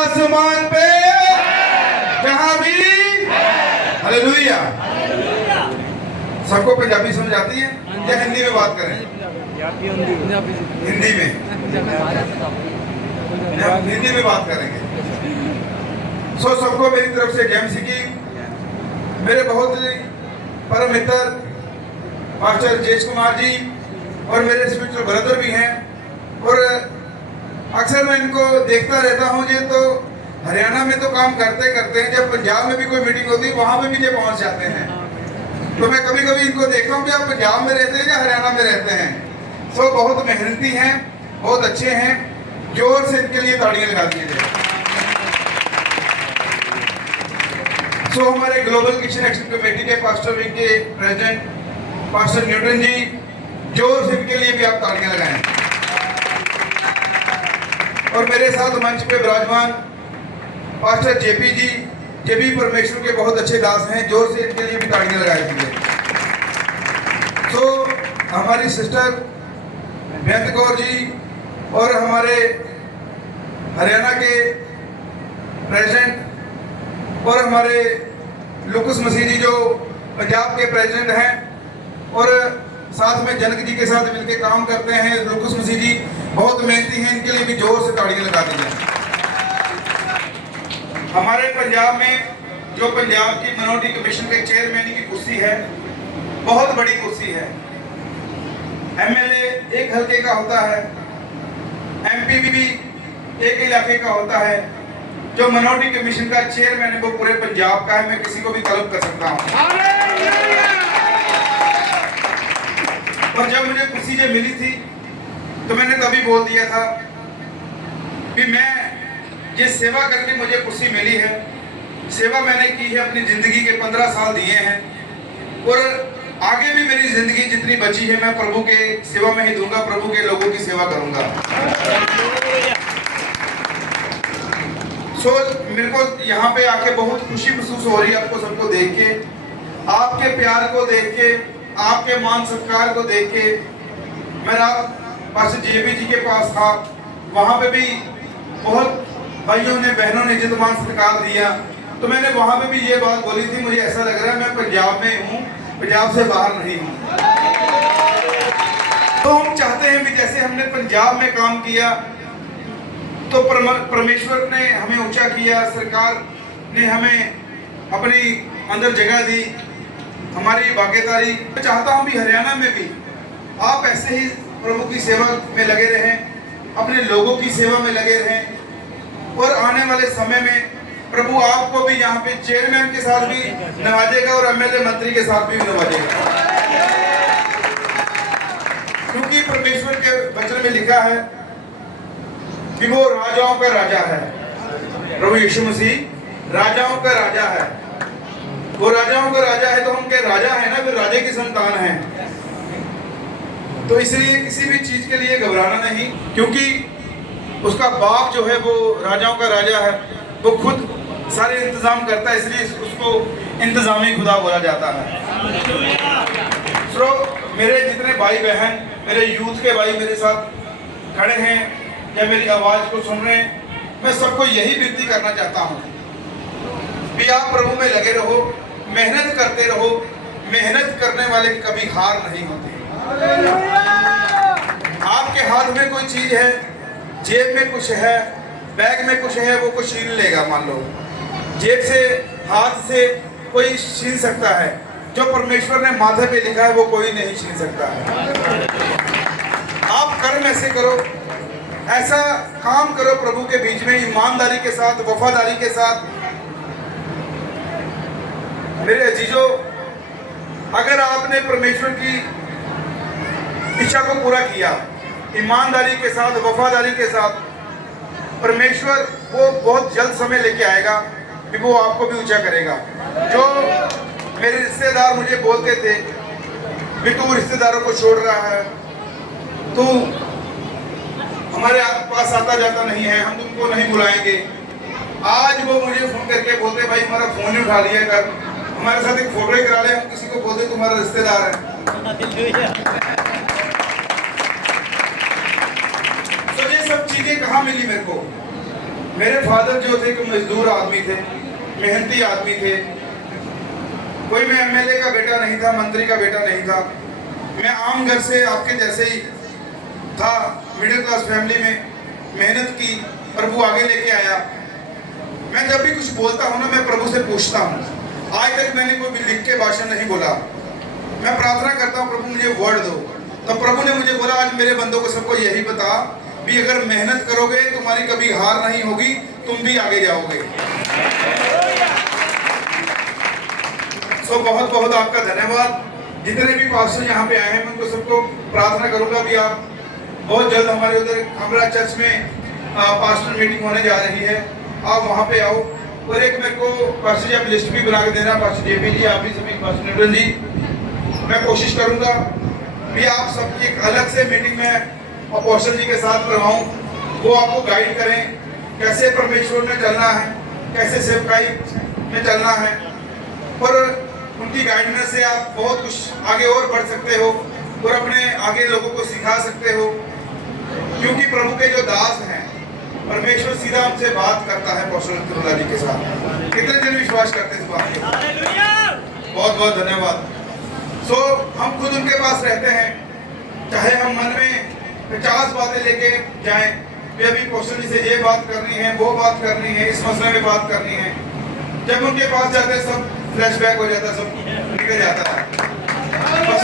आसमान पे जहां भी हालेलुया। सबको पंजाबी समझ आती है या हिंदी में बात करें? हिंदी में हिंदी में बात करेंगे। सबको मेरी तरफ से जय मसीह की। मेरे बहुत परम मित्र मास्टर जेश कुमार जी और मेरे स्पिरिचुअल ब्रदर भी हैं, और अक्सर मैं इनको देखता रहता हूँ। ये तो हरियाणा में तो काम करते करते हैं, जब पंजाब में भी कोई मीटिंग होती है वहाँ पे भी ये पहुँच जाते हैं। तो मैं कभी कभी इनको देखता हूँ कि आप पंजाब में रहते हैं या हरियाणा में रहते हैं। बहुत मेहनती हैं, बहुत अच्छे हैं। जोर से इनके लिए ताड़ियाँ लगा दीजिए। हमारे ग्लोबल किचन एक्शन कमेटी के पास्टर विंग के प्रेसिडेंट पास्टर न्यूटन जी, जोर से इनके लिए भी आप तालियां लगाएं। और मेरे साथ मंच पे विराजमान पास्टर जेपी जी, ये भी परमेश्वर के बहुत अच्छे दास हैं, जोर से इनके लिए भी तालियां लगाई दीजिए। हमारी सिस्टर बेंत कौर जी और हमारे हरियाणा के प्रेसिडेंट और हमारे लुकुस मसीह जी जो पंजाब के प्रेसिडेंट हैं और साथ में जनक जी के साथ मिलकर काम करते हैं। लुकुस मसीह जी बहुत मेहनती हैं, इनके लिए भी जोर से ताड़ियां लगा दीजिए। हमारे पंजाब में जो पंजाब की मिनोरिटी कमीशन के चेयरमैन की कुर्सी है, बहुत बड़ी कुर्सी है। एमएलए एक हल्के का होता है, एमपी भी एक इलाके का होता है। जो मिनोरिटी कमीशन का चेयरमैन है वो पूरे पंजाब का है। मैं किसी को भी तलब कर सकता हूँ। और जब मुझे कुर्सी जो मिली थी तो मैंने तभी बोल दिया था कि मैं ये सेवा करके मुझे कुर्सी मिली है। सेवा मैंने की है, अपनी जिंदगी के 15 साल दिए हैं, और आगे भी मेरी जिंदगी जितनी बची है मैं प्रभु के सेवा में ही दूंगा, प्रभु के लोगों की सेवा करूंगा। मेरे को यहाँ पे आके बहुत खुशी महसूस हो रही है, आपको सबको देख के, आपके प्यार को देख के, आपके मान सत्कार को देख के। मैं रात पास्टर जेबी जी के पास था, वहाँ पे भी बहुत भाइयों ने बहनों ने इज्जत मान सत्कार दिया। तो मैंने वहाँ पे भी ये बात बोली थी, मुझे ऐसा लग रहा है मैं पंजाब में हूँ, पंजाब से बाहर नहीं हूँ। तो हम चाहते हैं कि जैसे हमने पंजाब में काम किया तो परमेश्वर ने हमें ऊंचा किया, सरकार ने हमें अपनी अंदर जगह दी, हमारी भागीदारी। मैं चाहता हूं भी हरियाणा में भी आप ऐसे ही प्रभु की सेवा में लगे रहें, अपने लोगों की सेवा में लगे रहें, और आने वाले समय में प्रभु आपको भी यहाँ पे चेयरमैन के साथ भी नवाजेगा और एमएलए मंत्री के साथ भी नवाजेगा। क्योंकि परमेश्वर के वचन में लिखा है कि वो राजाओं का राजा है। प्रभु यीशु मसीह राजाओं का राजा है। वो राजाओं का राजा है तो हम क्या राजा है ना, फिर राजे की संतान है। तो इसलिए किसी भी चीज के लिए घबराना नहीं, क्योंकि उसका बाप जो है वो राजाओं का राजा है, वो खुद सारे इंतजाम करता है, इसलिए उसको इंतजामी खुदा बोला जाता है। मेरे जितने भाई बहन, मेरे यूथ के भाई मेरे साथ खड़े हैं या मेरी आवाज को सुन रहे हैं, मैं सबको यही विनती करना चाहता हूँ कि आप प्रभु में लगे रहो, मेहनत करते रहो। मेहनत करने वाले की कभी हार नहीं होती। आपके हाथ में कोई चीज है, जेब में कुछ है, बैग में कुछ है, वो कुछ छीन लेगा। मान लो जेब से, हाथ से कोई छीन सकता है, जो परमेश्वर ने माथे पे लिखा है वो कोई नहीं छीन सकता है। आप कर्म ऐसे करो, ऐसा काम करो प्रभु के बीच में, ईमानदारी के साथ, वफादारी के साथ। मेरे अजीजों, अगर आपने परमेश्वर की इच्छा को पूरा किया ईमानदारी के साथ, वफादारी के साथ, परमेश्वर वो बहुत जल्द समय लेके आएगा कि वो आपको भी ऊंचा करेगा। जो मेरे रिश्तेदार मुझे बोलते थे कि तू रिश्तेदारों को छोड़ रहा है, तू हमारे पास आता जाता नहीं है, हम तुमको नहीं बुलाएंगे। आज वो मुझे फोन करके बोलते भाई हमारा फोन ही उठा लिया कर, हमारे साथ एक फोटो ही करा ले, हम किसी को बोलते तुम्हारा रिश्तेदार है। तो ये सब चीजें कहाँ मिली मेरे को? मेरे फादर जो थे कि मजदूर आदमी थे, मेहनती आदमी थे। कोई मैं एमएलए का बेटा नहीं था, मंत्री का बेटा नहीं था। मैं आम घर से आपके जैसे ही था, मिडिल क्लास फैमिली में मेहनत की, प्रभु आगे लेके आया। मैं जब भी कुछ बोलता हूँ ना, मैं प्रभु से पूछता हूँ। आज तक मैंने कोई भी लिख के भाषण नहीं बोला। मैं प्रार्थना करता हूँ, प्रभु मुझे वर्ड दो। तो प्रभु ने मुझे बोला, आज मेरे बंदों को सबको यही बता भी अगर मेहनत करोगे तुम्हारी कभी हार नहीं होगी, तुम भी आगे जाओगे। सो बहुत बहुत आपका धन्यवाद। जितने भी पास्टर यहाँ पे आए हैं, मैं उनको सबको प्रार्थना करूंगा भी आप बहुत जल्द हमारे उधर खमरा चर्च में पास्टर मीटिंग होने जा रही है, आप वहाँ पे आओ। और एक मेरे को पास्टर जी आप लिस्ट भी बना के देना, पास्टर जेपी जी, आप भी सभी, पास्टर न्यूटन जी, मैं कोशिश करूंगा भी आप सबकी एक अलग से मीटिंग में अपोस्टल जी के साथ करवाऊं। वो आपको गाइड करें कैसे परमेश्वर में चलना है, कैसे सेवकाई में चलना है, और उनकी गाइडेंस से आप बहुत कुछ आगे और बढ़ सकते हो और अपने आगे लोगों को सिखा सकते हो। क्योंकि प्रभु के जो दास हैं, परमेश्वर सीधा हमसे बात करता है अपोस्टल जी के साथ। कितने जन विश्वास करते हैं इस बात पे? बहुत बहुत धन्यवाद। सो हम खुद उनके पास रहते हैं, चाहे हम मन में 50 बातें लेके जाएं कि अभी अपोस्टल जी से ये बात करनी है, वो बात करनी है, इस मसले में बात करनी है। जब उनके पास जाते हैं सब फ्लैशबैक हो जाता है, सब निकल जाता है। बस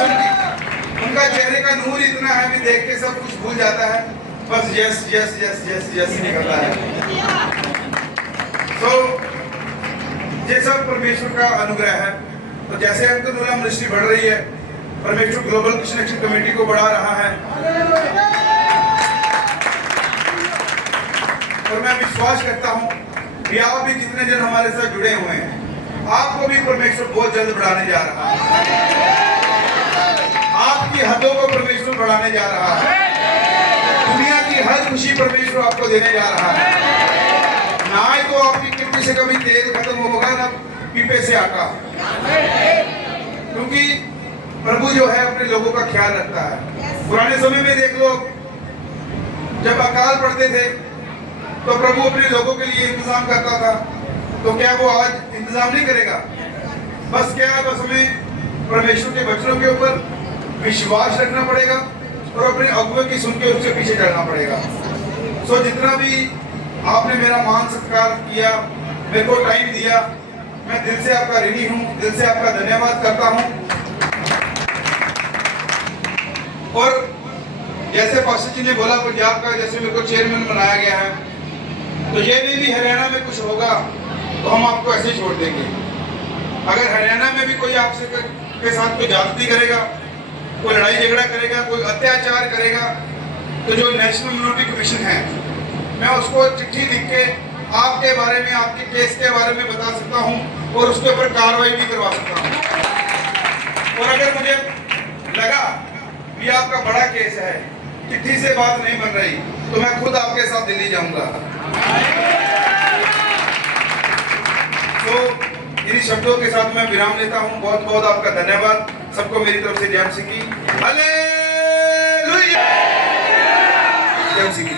उनका चेहरे का नूर इतना है कि देख के सब कुछ भूल जाता है, बस yes yes yes yes yes निकलता है। तो ये सब परमेश्वर का अनुग्रह है। तो जैसे अंकुर मिनिस्ट्री बढ़ रही है, परमेश्वर ग्लोबल क्रिश्चियन एक्शन कमेटी को बढ़ा रहा है, और मैं विश्वास करता हूँ कि आप भी जितने जन हमारे साथ जुड़े हुए हैं, आपको भी परमेश्वर बहुत जल्द बढ़ाने जा रहा है। आपकी हदों को परमेश्वर बढ़ाने जा रहा है। दुनिया की हर खुशी परमेश्वर आपको देने जा रहा है। ना ही तो आपकी किट्टी से कभी तेल खत्म होगा, ना पीपे से आटा, क्योंकि प्रभु जो है अपने लोगों का ख्याल रखता है। पुराने समय में देख लो, जब अकाल पड़ते थे तो प्रभु अपने लोगों के लिए इंतजाम करता था। तो क्या वो आज इंतजाम नहीं करेगा? बस क्या है, बस हमें परमेश्वर के वचनों के ऊपर विश्वास रखना पड़ेगा और अपने अगुवे की सुन के उसके पीछे चलना पड़ेगा। सो जितना भी आपने मेरा मान सत्कार किया, मेरे को टाइम दिया, मैं दिल से आपका ऋणी हूँ, दिल से आपका धन्यवाद करता हूँ। और जैसे पास्टर जी ने बोला, पंजाब का जैसे मेरे को चेयरमैन बनाया गया है, तो ये नहीं भी हरियाणा में कुछ होगा तो हम आपको ऐसे छोड़ देंगे। अगर हरियाणा में भी कोई आपसे के साथ कोई जाति करेगा, कोई लड़ाई झगड़ा करेगा, कोई अत्याचार करेगा, तो जो नेशनल मिनोरिटी कमीशन है, मैं उसको चिट्ठी लिख के आपके बारे में, आपके केस के बारे में बता सकता हूँ और उसके ऊपर कार्रवाई भी करवा सकता हूँ। और अगर मुझे लगा कि आपका बड़ा केस है, चिट्ठी से बात नहीं बन रही, तो मैं खुद आपके साथ दिल्ली जाऊंगा। तो इन्हीं शब्दों के साथ मैं विराम लेता हूँ। बहुत बहुत आपका धन्यवाद। सबको मेरी तरफ से जय मसीह की। हालेलुया। जय मसीह की।